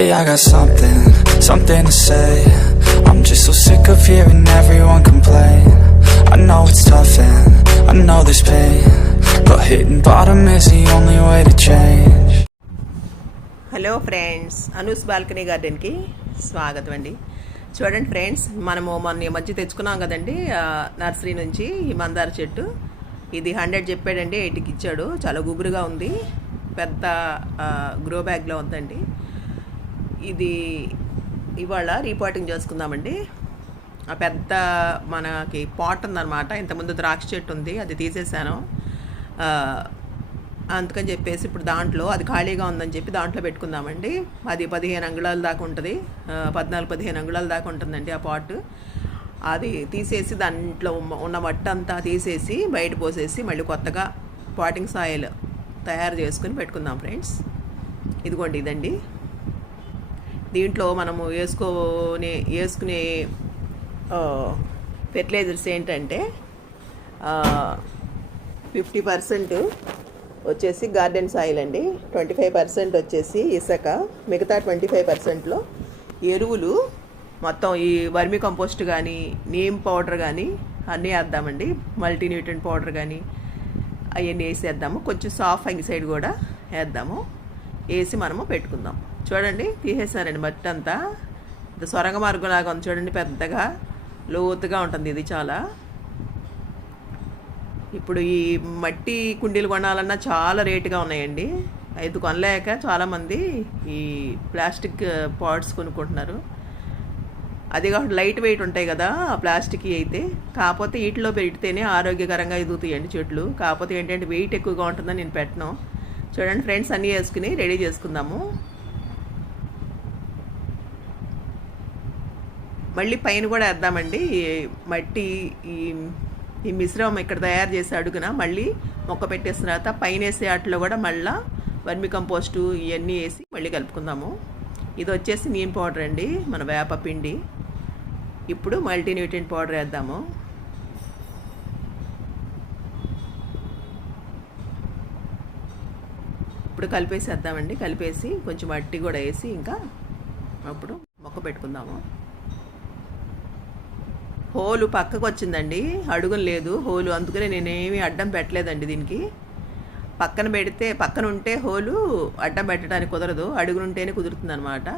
Hey, I got something to say. I'm just so sick of hearing everyone complain. I know it's tough and I know there's pain, but hitting bottom is the only way to change. Hello friends, Anu's balcony గార్డెన్కి స్వాగతం అండి. చూడండి friends, మనము మొన్న మధ్య తెచ్చుకున్నాం కదండి nursery నుంచి ఈ మందార చెట్టు. ఇది 100 చెప్పాడండి, 80కి ఇచ్చాడు. చాలా గుబురుగా ఉంది, పెద్ద గ్రో బ్యాగ్లో ఉందండి. ఇది ఇవాళ రీపాటింగ్ చేసుకుందామండి. ఆ పెద్ద మనకి పాట్ ఉందన్నమాట. ఇంతకుముందు ద్రాక్ష చెట్టు ఉంది, అది తీసేసాను. అందుకని చెప్పేసి ఇప్పుడు దాంట్లో అది ఖాళీగా ఉందని చెప్పి దాంట్లో పెట్టుకుందామండి. అది 15 అంగుళాల దాకా ఉంటుంది, 14-15 అంగుళాల దాకా ఉంటుందండి ఆ పాట్. అది తీసేసి దాంట్లో ఉన్న మట్టి అంతా తీసేసి బయట పోసేసి మళ్ళీ కొత్తగా పాటింగ్ సాయిల్ తయారు చేసుకుని పెట్టుకుందాం ఫ్రెండ్స్. ఇదిగోండి, ఇదండి. దీంట్లో మనము వేసుకునే ఫెర్టిలైజర్స్ ఏంటంటే 50% వచ్చేసి గార్డెన్ సాయిల్ అండి, 25% వచ్చేసి ఇసుక, మిగతా 25%లో ఎరువులు మొత్తం ఈ వర్మి కంపోస్ట్ కానీ నీమ్ పౌడర్ కానీ అన్నీ వేద్దామండి. మల్టీన్యూట్రియంట్ పౌడర్ కానీ అవన్నీ వేసేద్దాము. కొంచెం సాఫ్ ఫంగిసైడ్ కూడా వేద్దాము. వేసి మనము పెట్టుకుందాం. చూడండి, తీసేసానండి మట్టి అంతా. సొరంగ మార్గంలాగా ఉంది చూడండి, పెద్దగా లోతుగా ఉంటుంది ఇది చాలా. ఇప్పుడు ఈ మట్టి కుండీలు కొనాలన్నా చాలా రేటుగా ఉన్నాయండి. అయితే కొనలేక చాలామంది ఈ ప్లాస్టిక్ పాట్స్ కొనుక్కుంటున్నారు. అది కాకుండా లైట్ వెయిట్ ఉంటాయి కదా ఆ ప్లాస్టిక్ అయితే. కాకపోతే వీటిలో పెడితేనే ఆరోగ్యకరంగా ఎదుగుతాయండి చెట్లు. కాకపోతే ఏంటంటే వెయిట్ ఎక్కువగా ఉంటుందని నేను పెట్టను. చూడండి ఫ్రెండ్స్, అన్నీ వేసుకుని రెడీ చేసుకుందాము. మళ్ళీ పైన కూడా వేద్దామండి మట్టి. ఈ మిశ్రమం ఇక్కడ తయారు చేసి అడుగున మళ్ళీ మొక్క పెట్టేసిన తర్వాత పైన వేసే వాటిలో కూడా మళ్ళీ వర్మి కంపోస్టు ఇవన్నీ వేసి మళ్ళీ కలుపుకుందాము. ఇది వచ్చేసి నీమ్ పౌడర్ అండి, మన వేప పిండి. ఇప్పుడు మల్టీన్యూట్రియంట్ పౌడర్ వేద్దాము. ఇప్పుడు కలిపేసేద్దామండి. కలిపేసి కొంచెం మట్టి కూడా వేసి ఇంకా అప్పుడు మొక్క పెట్టుకుందాము. హోలు పక్కకు వచ్చిందండి, అడుగులు లేదు హోలు, అందుకనే నేనేమి అడ్డం పెట్టలేదండి దీనికి. పక్కన పెడితే పక్కన ఉంటే హోలు అడ్డం పెట్టడానికి కుదరదు, అడుగునుంటేనే కుదురుతుంది అనమాట.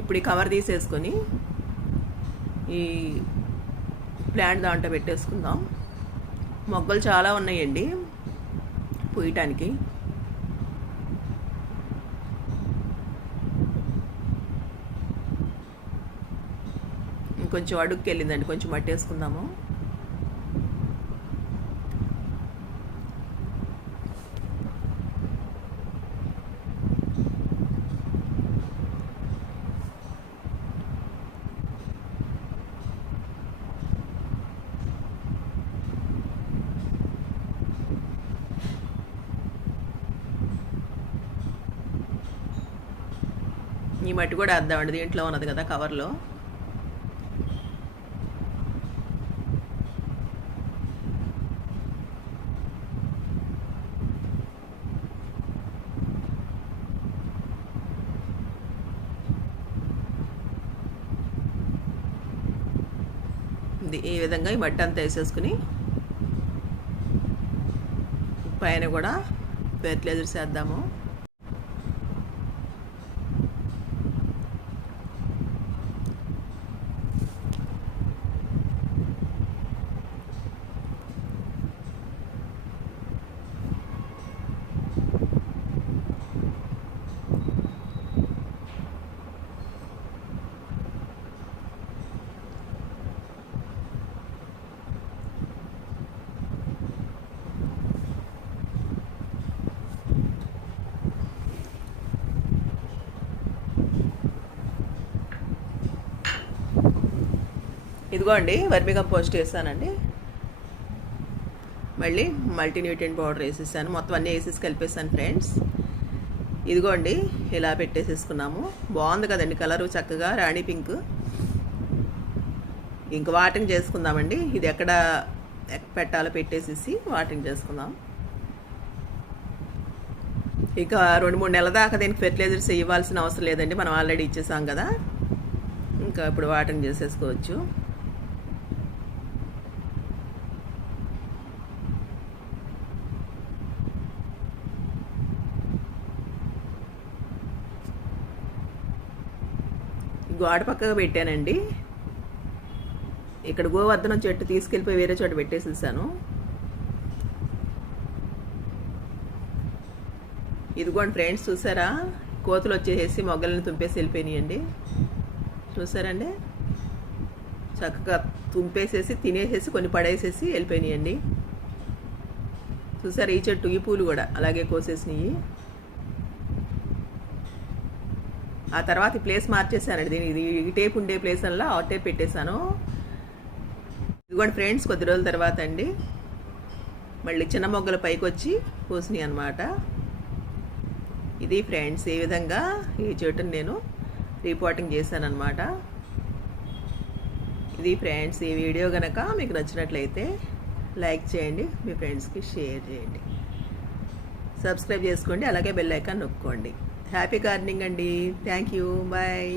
ఇప్పుడు ఈ కవర్ తీసేసుకొని ఈ ప్లాంట్ దాంట్లో పెట్టేసుకుందాం. మొగ్గలు చాలా ఉన్నాయండి పూయటానికి. ఇంకొంచెం అడుగుకి వెళ్ళిందండి, కొంచెం మట్టి వేసుకుందాము. ఈ మట్టి కూడా వేద్దామండి, దీంట్లో ఉన్నది కదా కవర్లో. ఈ విధంగా ఈ మట్టి అంతా వేసేసుకుని పైన కూడా ఫెర్టిలైజర్స్ వేద్దాము. ఇదిగోండి, వర్మి కంపోస్ట్ వేసానండి. మళ్ళీ మల్టీన్యూట్రియంట్ పౌడర్ వేసేసాను. మొత్తం అన్నీ వేసేసి కలిపేసాను ఫ్రెండ్స్. ఇదిగోండి ఇలా పెట్టేసేసుకున్నాము. బాగుంది కదండి కలరు, చక్కగా రాణి పింక్. ఇంక వాటింగ్ చేసుకుందామండి. ఇది ఎక్కడ పెట్టాలో పెట్టేసేసి వాటింగ్ చేసుకుందాం. ఇక 2-3 నెలల దాకా దీనికి ఫెర్టిలైజర్స్ ఇవ్వాల్సిన అవసరం లేదండి, మనం ఆల్రెడీ ఇచ్చేసాం కదా. ఇంకా ఇప్పుడు వాటింగ్ చేసేసుకోవచ్చు. గోడ పక్కగా పెట్టానండి. ఇక్కడ గోవర్ధనం చెట్టు తీసుకెళ్ళిపోయి వేరే చోట పెట్టేసేసాను. ఇదిగోండి ఫ్రెండ్స్, చూసారా కోతులు వచ్చేసి మొగ్గలను తుంపేసి వెళ్ళిపోయినాయండి. చూసారండి, చక్కగా తుంపేసేసి తినేసేసి కొన్ని పడేసేసి వెళ్ళిపోయినాయండి. చూసారా, ఈ చెట్టు ఈ పూలు కూడా అలాగే కోసేసినాయి. ఆ తర్వాత ఈ ప్లేస్ మార్చేసానండి. దీని ఇది ఈ టేప్ ఉండే ప్లేస్ అలా ఆ టేప్ పెట్టేశాను. ఇదిగోండి ఫ్రెండ్స్, కొద్ది రోజుల తర్వాత అండి మళ్ళీ చిన్న మొగ్గలు పైకి వచ్చి పూసినాయి అన్నమాట. ఇది ఫ్రెండ్స్, ఈ విధంగా ఈ చెట్టుని నేను రిపోర్టింగ్ చేశాను అనమాట. ఇది ఫ్రెండ్స్, ఈ వీడియో కనుక మీకు నచ్చినట్లయితే లైక్ చేయండి, మీ ఫ్రెండ్స్కి షేర్ చేయండి, సబ్స్క్రైబ్ చేసుకోండి, అలాగే బెల్ ఐకాన్ నొక్కోండి. హ్యాపీ గార్డెనింగ్ అండి. Thank you, bye.